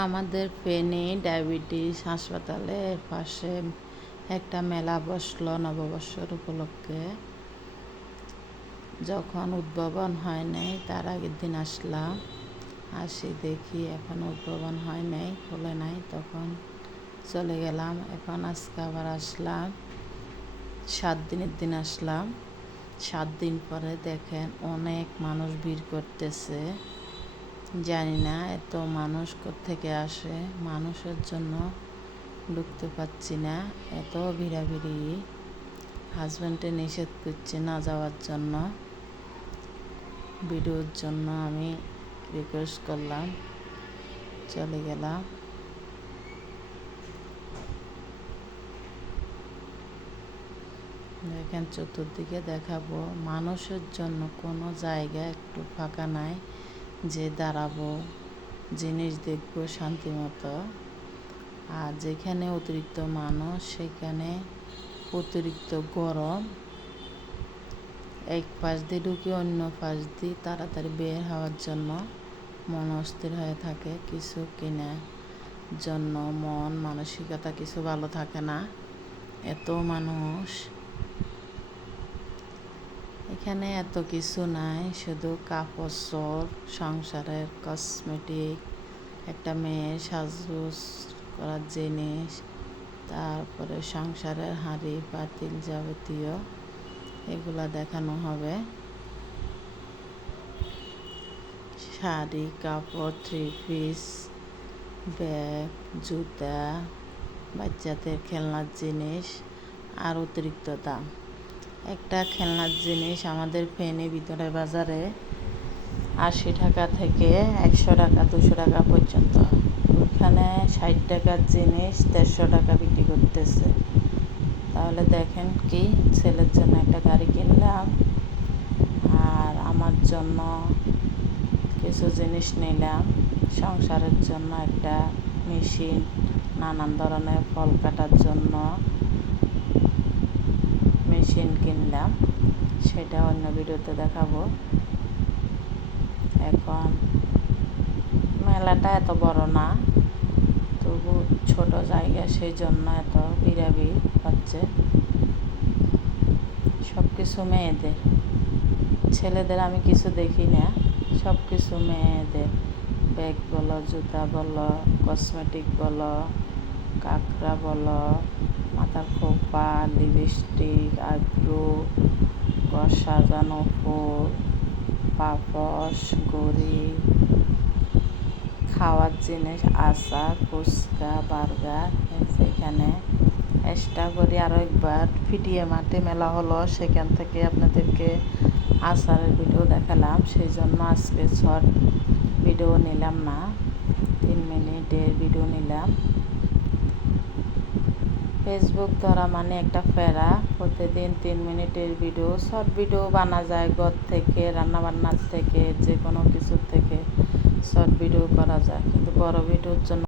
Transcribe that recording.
আমাদের ফেনী ডায়াবেটিস হাসপাতালের পাশে একটা মেলা বসলো নববর্ষর উপলক্ষে। যখন উদ্ভাবন হয় নাই তার আগের দিন আসলাম, আসি দেখি এখন উদ্ভাবন হয় নাই, খোলে নাই, তখন চলে গেলাম। এখন আজকে আবার আসলাম, 7 দিনের দিন আসলাম। 7 দিন পরে দেখেন অনেক মানুষ ভিড় করতেছে। জানি না এত মানুষ কোত্থেকে আসে, মানুষের জন্য ঢুকতে পারছি না, এত ভিড়াভিড়ি। হাজব্যান্ডে নিষেধ করছে না যাওয়ার জন্য, ভিডিওর জন্য আমি রিকোয়েস্ট করলাম, চলে গেলাম। দেখেন চতুর্দিকে দেখাবো, মানুষের জন্য কোনো জায়গা একটু ফাঁকা নাই যে দাঁড়াবো, জিনিস দেখবো শান্তি মতো। আর যেখানে অতিরিক্ত মানুষ সেখানে অতিরিক্ত গরম। এক পাশ দিয়ে ঢুকে অন্য পাশ দিয়ে তাড়াতাড়ি বের হওয়ার জন্য মন অস্থির হয়ে থাকে, কিছু কেনার জন্য মন মানসিকতা কিছু ভালো থাকে না, এত মানুষ। এখানে এত কিছু নাই, শুধু কাপড় চোপড়, সংসারের কসমেটিক, একটা মেয়ের সাজগোজ করার জিনিস, তারপরে সংসারের হাঁড়ি পাতিল যাবতীয় এগুলা দেখানো হবে। শাড়ি, কাপড়, 3 পিস, ব্যাগ, জুতা, বাচ্চাদের খেলনার জিনিস, আর অতিরিক্ত দাম। একটা খেলনার জিনিস আমাদের ফেনী ভিতরে বাজারে 80 টাকা থেকে 100 টাকা 200 টাকা পর্যন্ত। ওইখানে 60 টাকার জিনিস 150 টাকা বিক্রি করতেছে। তাহলে দেখেন কি, ছেলের জন্য একটা গাড়ি কিনলাম আর আমার জন্য কিছু জিনিস নিলাম, সংসারের জন্য একটা মেশিন, নানান ধরনের ফল কাটার জন্য মেশিন কিনলাম, সেটা অন্য ভিডিওতে দেখাবো। এখন মেলাটা এত বড় না, তবু ছোট জায়গা, সেই জন্য এত ভিড়াভিড় হচ্ছে। সব কিছু মেয়েদের, ছেলেদের আমি কিছু দেখি না, সব কিছু মেয়েদের। ব্যাগ বলো, জুতা বলো, কসমেটিক বলো, কাঁকড়া বলো, মাথার খোপা, লিপস্টিক, আইব্রো, ঘর সাজানো ফুল, পাপোশ, ঘড়ি, খাওয়ার জিনিস, আচার, ফুচকা, বার্গার। সেখানে এক্সট্রা করে আরও একবার ফিটিয়ে মাঠে মেলা হলো, সেখান থেকে আপনাদেরকে আচারের ভিডিও দেখালাম, সেই জন্য আজকে শর্ট ভিডিও নিলাম না, 3 মিনিটের ভিডিও নিলাম। ফেসবুক ধরা মানে একটা ফেরা, প্রতিদিন 3 মিনিটের ভিডিও, শর্ট ভিডিও বানা যায়, ঘর থেকে, রান্নাবান্নার থেকে, যে কোনো কিছুর থেকে শর্ট ভিডিও করা যায়, কিন্তু বড় ভিডিওর জন্য